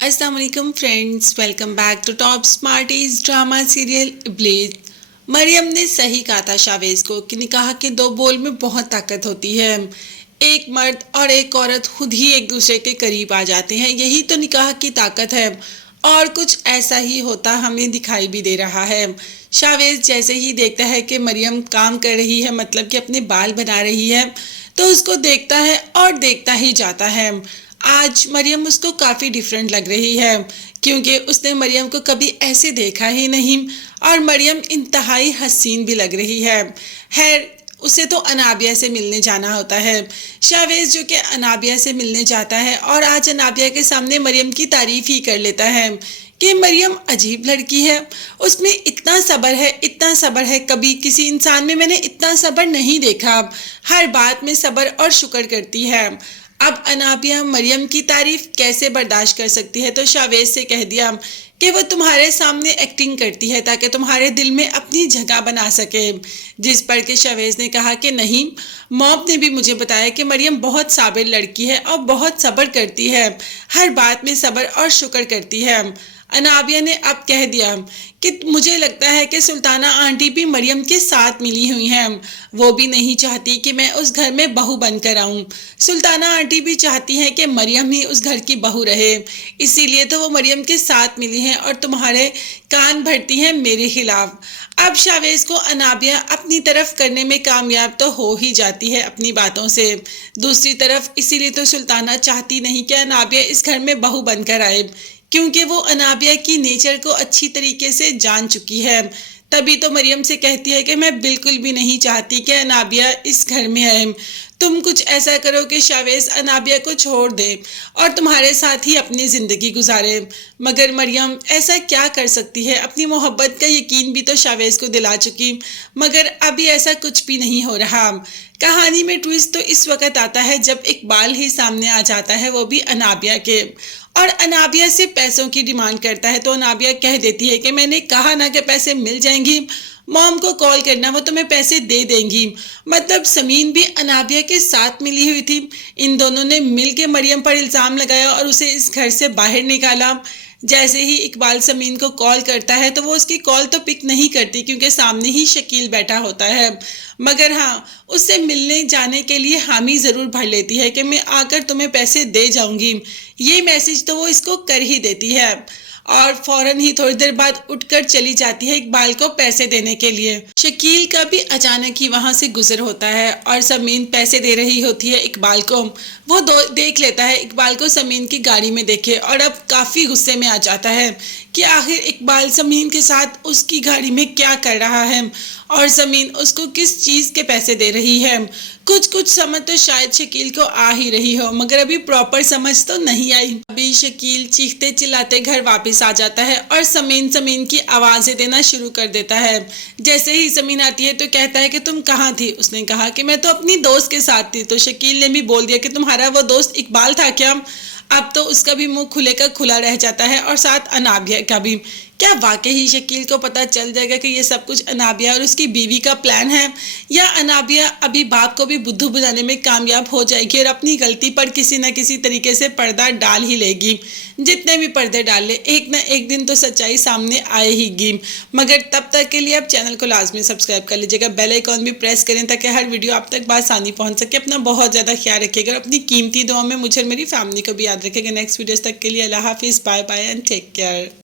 अस्सलाम वालेकुम friends, welcome back to top smarties drama serial Iblees. Maryam ने सही कहा था शावेज को कि निकाह के दो बोल में बहुत ताकत होती है। एक मर्द और एक औरत खुद ही एक दूसरे के करीब आ जाते हैं, यही तो निकाह की ताकत है। और कुछ ऐसा ही होता हमें दिखाई भी दे रहा है। शावेज जैसे ही देखता है कि मरियम काम कर रही है, मतलब कि अपने बाल बना रही है, तो उसको देखता है और देखता ही जाता है। आज मरियम उसको काफ़ी डिफरेंट लग रही है, क्योंकि उसने मरियम को कभी ऐसे देखा ही नहीं। और मरियम इंतहाई हसीन भी लग रही है। खैर, उसे तो अनाबिया से मिलने जाना होता है। शावेज जो कि अनाबिया से मिलने जाता है और आज अनाबिया के सामने मरियम की तारीफ ही कर लेता है कि मरियम अजीब लड़की है, उसमें इतना सब्र है, इतना सब्र है, कभी किसी इंसान में मैंने इतना सब्र नहीं देखा। हर बात में सब्र और शुक्र करती है। अब अनाबिया मरियम की तारीफ कैसे बर्दाश्त कर सकती है, तो शावेज से कह दिया कि वो तुम्हारे सामने एक्टिंग करती है ताकि तुम्हारे दिल में अपनी जगह बना सके। जिस पर के शावेज ने कहा कि नहीं, मॉम ने भी मुझे बताया कि मरियम बहुत साबिर लड़की है और बहुत सब्र करती है, हर बात में सब्र और शुक्र करती है। अनाबिया ने अब कह दिया कि मुझे लगता है कि सुल्ताना आंटी भी मरियम के साथ मिली हुई हैं। वो भी नहीं चाहती कि मैं उस घर में बहू बनकर आऊं। सुल्ताना आंटी भी चाहती हैं कि मरियम ही उस घर की बहू रहे, इसीलिए तो वो मरियम के साथ मिली हैं और तुम्हारे कान भरती हैं मेरे खिलाफ। अब शावेज को अनाबिया अपनी तरफ करने में कामयाब तो हो ही जाती है अपनी बातों से। दूसरी तरफ इसीलिए तो सुल्ताना चाहती नहीं कि अनाबिया इस घर में बहू बनकर आए, क्योंकि वो अनाबिया की नेचर को अच्छी तरीके से जान चुकी है। तभी तो मरियम से कहती है कि मैं बिल्कुल भी नहीं चाहती कि अनाबिया इस घर में आए। तुम कुछ ऐसा करो कि शावेज अनाबिया को छोड़ दे और तुम्हारे साथ ही अपनी ज़िंदगी गुजारे। मगर मरियम ऐसा क्या कर सकती है, अपनी मोहब्बत का यकीन भी तो शावेज को दिला चुकी, मगर अभी ऐसा कुछ भी नहीं हो रहा। कहानी में ट्विस्ट तो इस वक्त आता है जब इकबाल ही सामने आ जाता है, वो भी अनाबिया के, और अनाबिया से पैसों की डिमांड करता है। तो अनाबिया कह देती है कि मैंने कहा ना कि पैसे मिल जाएंगी, मॉम को कॉल करना, वो तुम्हें पैसे दे देंगी। मतलब समीन भी अनाबिया के साथ मिली हुई थी। इन दोनों ने मिल के मरियम पर इल्ज़ाम लगाया और उसे इस घर से बाहर निकाला। जैसे ही इकबाल समीन को कॉल करता है तो वो उसकी कॉल तो पिक नहीं करती, क्योंकि सामने ही शकील बैठा होता है। मगर हाँ, उससे मिलने जाने के लिए हामी ज़रूर भर लेती है कि मैं आकर तुम्हें पैसे दे जाऊंगी। ये मैसेज तो वो इसको कर ही देती है और फौरन ही थोड़ी देर बाद उठकर चली जाती है इकबाल को पैसे देने के लिए। शकील का भी अचानक ही वहां से गुजर होता है और समीन पैसे दे रही होती है इकबाल को। वो देख लेता है इकबाल को समीन की गाड़ी में देखे और अब काफ़ी गुस्से में आ जाता है कि आखिर इकबाल समीन के साथ उसकी गाड़ी में क्या कर रहा है और समीन उसको किस चीज़ के पैसे दे रही है। कुछ समझ तो शायद शकील को आ ही रही हो, मगर अभी प्रॉपर समझ तो नहीं आई। अभी शकील चीखते चिल्लाते घर वापस आ जाता है और समीन की आवाज़ें देना शुरू कर देता है। जैसे ही समीन आती है तो कहता है कि तुम कहाँ थी। उसने कहा कि मैं तो अपनी दोस्त के साथ थी। तो शकील ने भी बोल दिया कि तुम्हारा वो दोस्त इकबाल था क्या। अब तो उसका भी मुंह खुले का खुला रह जाता है और साथ अनाबिया का भी। क्या वाकई ही शकील को पता चल जाएगा कि ये सब कुछ अनाबिया और उसकी बीवी का प्लान है, या अनाबिया अभी बाप को भी बुद्धू बुझाने में कामयाब हो जाएगी और अपनी गलती पर किसी न किसी तरीके से पर्दा डाल ही लेगी। जितने भी पर्दे डाल ले, एक न एक दिन तो सच्चाई सामने आए ही गी। मगर तब तक के लिए आप चैनल को लाजमी सब्सक्राइब कर लीजिएगा, बेल आइकॉन भी प्रेस करें ताकि हर वीडियो आप तक बआसानी पहुंच सके। अपना बहुत ज़्यादा ख्याल रखिएगा और अपनी कीमती दुआ में मुझे और मेरी फैमिली को भी याद रखिएगा। नेक्स्ट वीडियोस तक के लिए अल्लाह हाफिज़, bye bye and take care.